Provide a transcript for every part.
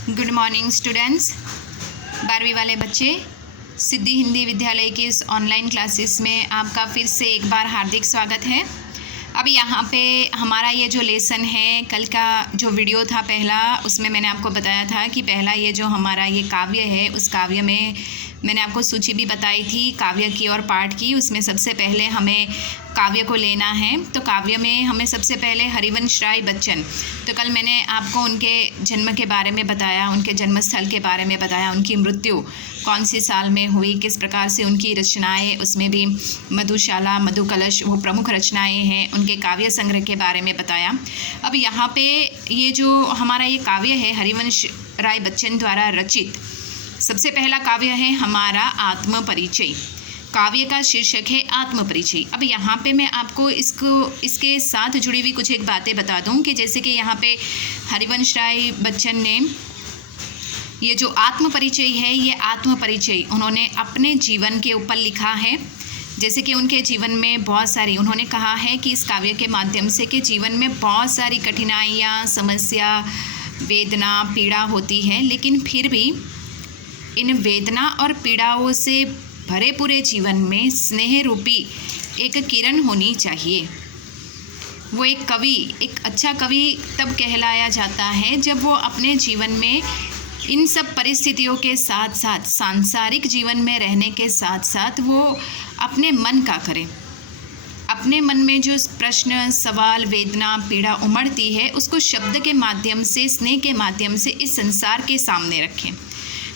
Good morning students. 12वीं वाले बच्चे, सिद्धि हिंदी विद्यालय के इस ऑनलाइन क्लासेस में आपका फिर से एक बार हार्दिक स्वागत है। अब यहाँ पे हमारा ये जो लेसन है, कल का जो वीडियो था पहला, उसमें मैंने आपको बताया था कि पहला ये जो हमारा ये काव्य है, उस काव्य में मैंने आपको सूची भी बताई थी काव्य की और पाठ की। उसमें सबसे पहले हमें काव्य को लेना है। तो काव्य में हमें सबसे पहले हरिवंश राय बच्चन, तो कल मैंने आपको उनके जन्म के बारे में बताया, उनके जन्मस्थल के बारे में बताया, उनकी मृत्यु कौन सी साल में हुई, किस प्रकार से उनकी रचनाएं, उसमें भी मधुशाला, मधुकलश वो प्रमुख रचनाएं हैं, उनके काव्य संग्रह के बारे में बताया। अब यहाँ पे ये जो हमारा ये काव्य है हरिवंश राय बच्चन द्वारा रचित, सबसे पहला काव्य है हमारा आत्मपरिचय। काव्य का शीर्षक है आत्मपरिचय। अब यहाँ पे मैं आपको इसके साथ जुड़ी हुई कुछ एक बातें बता दूँ कि जैसे कि यहाँ पे हरिवंश राय बच्चन ने ये जो आत्मपरिचय है, ये आत्मपरिचय उन्होंने अपने जीवन के ऊपर लिखा है। जैसे कि उनके जीवन में बहुत सारी, उन्होंने कहा है कि इस काव्य के माध्यम से कि जीवन में बहुत सारी कठिनाइयाँ, समस्या, वेदना, पीड़ा होती है, लेकिन फिर भी इन वेदना और पीड़ाओं से भरे पूरे जीवन में स्नेह रूपी एक किरण होनी चाहिए। वो एक कवि, एक अच्छा कवि तब कहलाया जाता है जब वो अपने जीवन में इन सब परिस्थितियों के साथ साथ, सांसारिक जीवन में रहने के साथ साथ, वो अपने मन का करे, अपने मन में जो प्रश्न, सवाल, वेदना, पीड़ा उमड़ती है, उसको शब्द के माध्यम से, स्नेह के माध्यम से इस संसार के सामने रखें।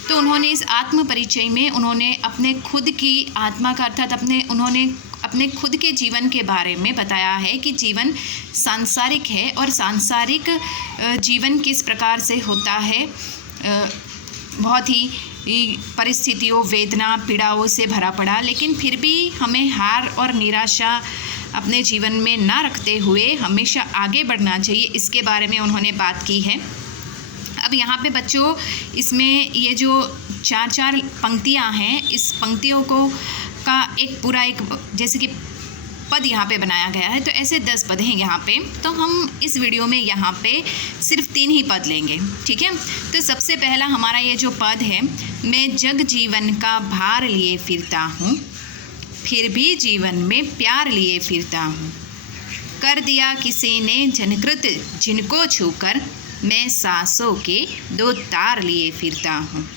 तो उन्होंने इस आत्मपरिचय में उन्होंने अपने खुद की आत्मा का, अर्थात उन्होंने अपने खुद के जीवन के बारे में बताया है कि जीवन सांसारिक है और सांसारिक जीवन किस प्रकार से होता है, बहुत ही परिस्थितियों, वेदना, पीड़ाओं से भरा पड़ा, लेकिन फिर भी हमें हार और निराशा अपने जीवन में ना रखते हुए हमेशा आगे बढ़ना चाहिए। इसके बारे में उन्होंने बात की है। अब यहाँ पे बच्चों, इसमें ये जो चार पंक्तियाँ हैं, इस पंक्तियों का एक पूरा एक जैसे कि पद यहाँ पे बनाया गया है। तो ऐसे 10 पद हैं यहाँ पे। तो हम इस वीडियो में यहाँ पे सिर्फ 3 ही पद लेंगे, ठीक है। तो सबसे पहला हमारा ये जो पद है, मैं जग जीवन का भार लिए फिरता हूँ, फिर भी जीवन में प्यार लिए फिरता हूँ। कर दिया किसी ने जनकृत जिनको छूकर, मैं सांसों के 2 तार लिए फिरता हूँ।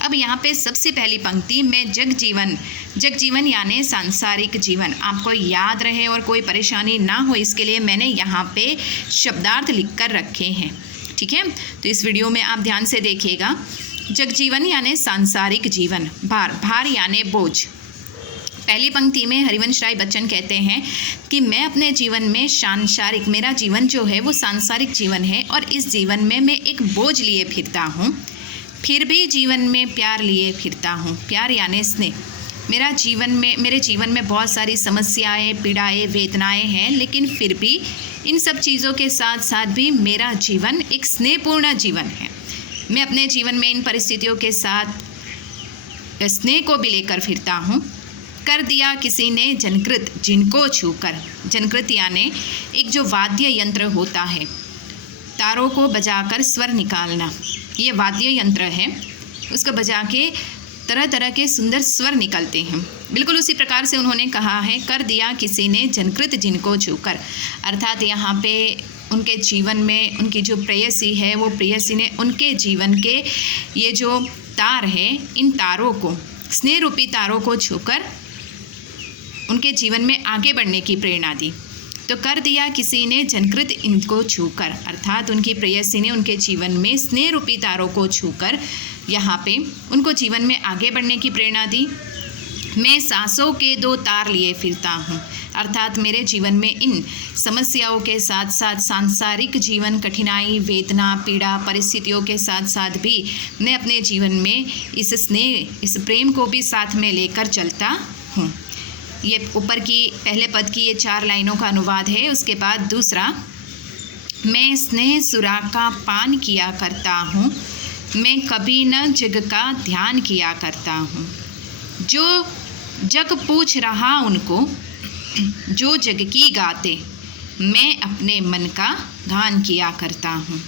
अब यहाँ पे सबसे पहली पंक्ति, मैं जग जीवन यानी सांसारिक जीवन, आपको याद रहे और कोई परेशानी ना हो इसके लिए मैंने यहाँ पे शब्दार्थ लिख कर रखे हैं, ठीक है। तो इस वीडियो में आप ध्यान से देखिएगा। जग जीवन यानी सांसारिक जीवन, भार यानी बोझ। पहली पंक्ति में हरिवंश राय बच्चन कहते हैं कि मैं अपने जीवन में सांसारिक, मेरा जीवन जो है वो सांसारिक जीवन है और इस जीवन में मैं एक बोझ लिए फिरता हूँ, फिर भी जीवन में प्यार लिए फिरता हूँ। प्यार यानी स्नेह। मेरे जीवन में बहुत सारी समस्याएं, पीड़ाएं, वेदनाएं हैं, लेकिन फिर भी इन सब चीज़ों के साथ साथ भी मेरा जीवन एक स्नेहपूर्ण जीवन है। मैं अपने जीवन में इन परिस्थितियों के साथ स्नेह को भी लेकर फिरता हूँ। कर दिया किसी ने जनकृत जिनको छूकर, जनकृत यानी एक जो वाद्य यंत्र होता है, तारों को बजाकर स्वर निकालना, ये वाद्य यंत्र है, उसको बजा के तरह तरह के सुंदर स्वर निकलते हैं। बिल्कुल उसी प्रकार से उन्होंने कहा है, कर दिया किसी ने जनकृत जिनको छूकर, अर्थात यहाँ पे उनके जीवन में उनकी जो प्रेयसी है, वो प्रेयसी ने उनके जीवन के ये जो तार है, इन तारों को, स्नेह रूपी तारों को छूकर उनके जीवन में आगे बढ़ने की प्रेरणा दी। तो कर दिया किसी ने जनकृत इनको छूकर, अर्थात उनकी प्रेयसी ने उनके जीवन में स्नेह रूपी तारों को छूकर यहाँ पे उनको जीवन में आगे बढ़ने की प्रेरणा दी। मैं सांसों के 2 तार लिए फिरता हूँ, अर्थात मेरे जीवन में इन समस्याओं के साथ साथ सांसारिक जीवन, कठिनाई, वेदना, पीड़ा, परिस्थितियों के साथ साथ भी मैं अपने जीवन में इस स्नेह, इस प्रेम को भी साथ में लेकर चलता हूँ। ये ऊपर की पहले पद की ये 4 लाइनों का अनुवाद है। उसके बाद दूसरा, मैं स्नेह सुरा का पान किया करता हूँ, मैं कभी न जग का ध्यान किया करता हूँ। जो जग पूछ रहा उनको, जो जग की गाते, मैं अपने मन का गान किया करता हूँ।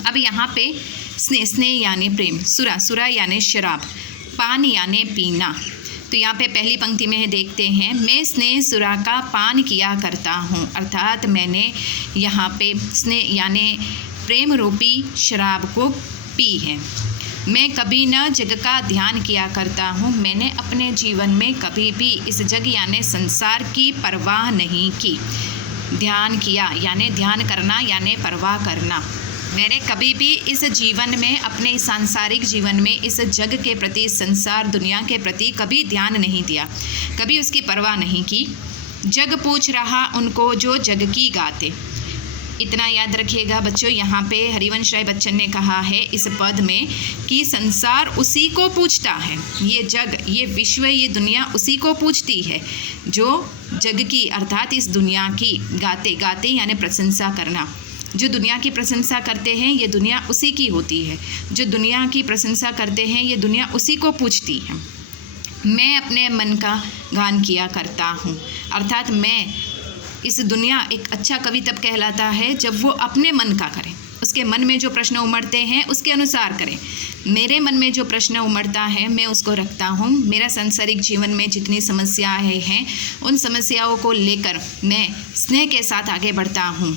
अब यहाँ पे स्नेह, स्नेह यानी प्रेम, सुरा, सुरा यानी शराब, पान यानी पीना। तो यहाँ पे पहली पंक्ति में देखते हैं, मैं स्नेह सुरा का पान किया करता हूँ, अर्थात मैंने यहाँ पे स्नेह यानी प्रेम रूपी शराब को पी है। मैं कभी न जग का ध्यान किया करता हूँ, मैंने अपने जीवन में कभी भी इस जग यानी संसार की परवाह नहीं की। ध्यान किया यानी ध्यान करना यानी परवाह करना। मैंने कभी भी इस जीवन में, अपने सांसारिक जीवन में इस जग के प्रति, संसार दुनिया के प्रति कभी ध्यान नहीं दिया, कभी उसकी परवाह नहीं की। जग पूछ रहा उनको जो जग की गाते। इतना याद रखिएगा बच्चों, यहाँ पे हरिवंश राय बच्चन ने कहा है इस पद में कि संसार उसी को पूछता है, ये जग, ये विश्व, ये दुनिया उसी को पूछती है जो जग की, अर्थात इस दुनिया की गाते, गाते यानी प्रशंसा करना। जो दुनिया की प्रशंसा करते हैं ये दुनिया उसी की होती है, जो दुनिया की प्रशंसा करते हैं ये दुनिया उसी को पूछती है। मैं अपने मन का गान किया करता हूँ, अर्थात मैं, इस दुनिया, एक अच्छा कवि तब कहलाता है जब वो अपने मन का करे, उसके मन में जो प्रश्न उमड़ते हैं उसके अनुसार करे। मेरे मन में जो प्रश्न उमड़ता है मैं उसको रखता हूँ। मेरा सांसारिक जीवन में जितनी समस्याएं हैं उन समस्याओं को लेकर मैं स्नेह के साथ आगे बढ़ता हूँ।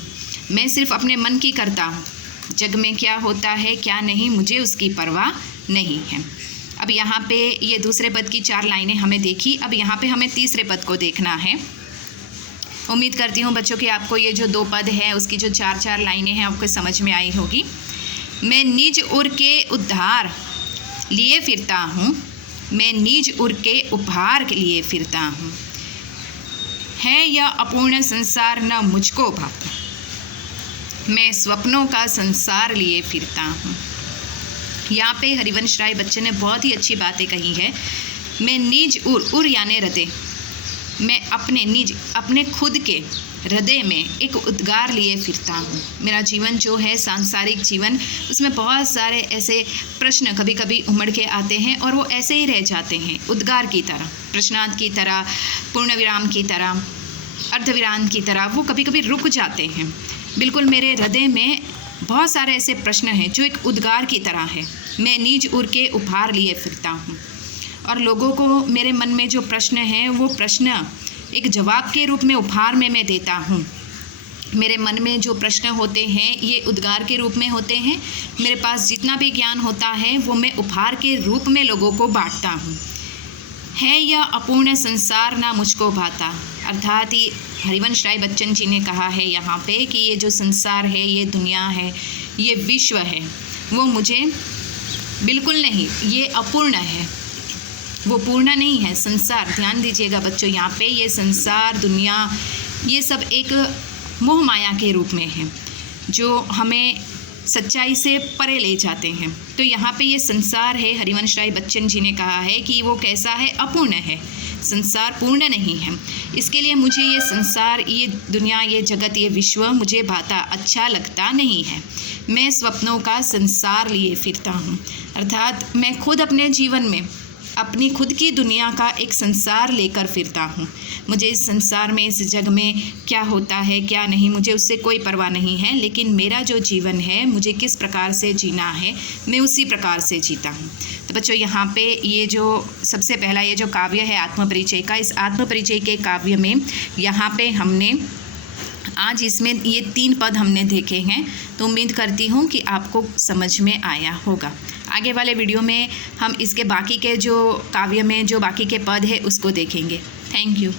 मैं सिर्फ अपने मन की करता हूँ, जग में क्या होता है क्या नहीं मुझे उसकी परवाह नहीं है। अब यहाँ पे ये दूसरे पद की 4 लाइनें हमें देखी, अब यहाँ पे हमें तीसरे पद को देखना है। उम्मीद करती हूँ बच्चों कि आपको ये जो 2 पद है उसकी जो 4 लाइनें हैं आपको समझ में आई होगी। मैं निज उर के उद्धार लिए फिरता हूँ, मैं निज उर के उपहार के लिए फिरता हूँ, है यह अपूर्ण संसार न मुझको भाता, मैं स्वप्नों का संसार लिए फिरता हूँ। यहाँ पे हरिवंश राय बच्चन ने बहुत ही अच्छी बातें कही है। मैं निज उर यानी हृदय, मैं अपने निज, अपने खुद के हृदय में एक उद्गार लिए फिरता हूँ। मेरा जीवन जो है सांसारिक जीवन, उसमें बहुत सारे ऐसे प्रश्न कभी कभी उमड़ के आते हैं और वो ऐसे ही रह जाते हैं, उद्गार की तरह, प्रश्नार्थ की तरह, पूर्ण विराम की तरह, अर्धविराम की तरह, वो कभी कभी रुक जाते हैं। बिल्कुल मेरे हृदय में बहुत सारे ऐसे प्रश्न हैं जो एक उद्गार की तरह है। मैं निज उर के उपहार लिए फिरता हूँ और लोगों को मेरे मन में जो प्रश्न हैं वो प्रश्न एक जवाब के रूप में उपहार में मैं देता हूँ। मेरे मन में जो प्रश्न होते हैं ये उद्गार के रूप में होते हैं। मेरे पास जितना भी ज्ञान होता है वो मैं उपहार के रूप में लोगों को बांटता हूँ। है यह अपूर्ण संसार ना मुझको भाता, अर्थात ये हरिवंश राय बच्चन जी ने कहा है यहाँ पे कि ये जो संसार है, ये दुनिया है, ये विश्व है, वो मुझे बिल्कुल नहीं, ये अपूर्ण है, वो पूर्ण नहीं है। संसार, ध्यान दीजिएगा बच्चों, यहाँ पे ये संसार, दुनिया, ये सब एक मोह माया के रूप में है जो हमें सच्चाई से परे ले जाते हैं। तो यहाँ पे ये संसार है, हरिवंश राय बच्चन जी ने कहा है कि वो कैसा है, अपूर्ण है, संसार पूर्ण नहीं है। इसके लिए मुझे ये संसार, ये दुनिया, ये जगत, ये विश्व मुझे भाता, अच्छा लगता नहीं है। मैं स्वप्नों का संसार लिए फिरता हूँ, अर्थात मैं खुद अपने जीवन में अपनी खुद की दुनिया का एक संसार लेकर फिरता हूँ। मुझे इस संसार में, इस जग में क्या होता है क्या नहीं, मुझे उससे कोई परवाह नहीं है, लेकिन मेरा जो जीवन है मुझे किस प्रकार से जीना है मैं उसी प्रकार से जीता हूँ। तो बच्चों यहाँ पे ये जो सबसे पहला ये जो काव्य है आत्मपरिचय का, इस आत्मपरिचय के काव्य में यहाँ पे हमने आज इसमें ये 3 पद हमने देखे हैं। तो उम्मीद करती हूँ कि आपको समझ में आया होगा। आगे वाले वीडियो में हम इसके बाकी के जो काव्य में जो बाकी के पद है उसको देखेंगे। Thank you.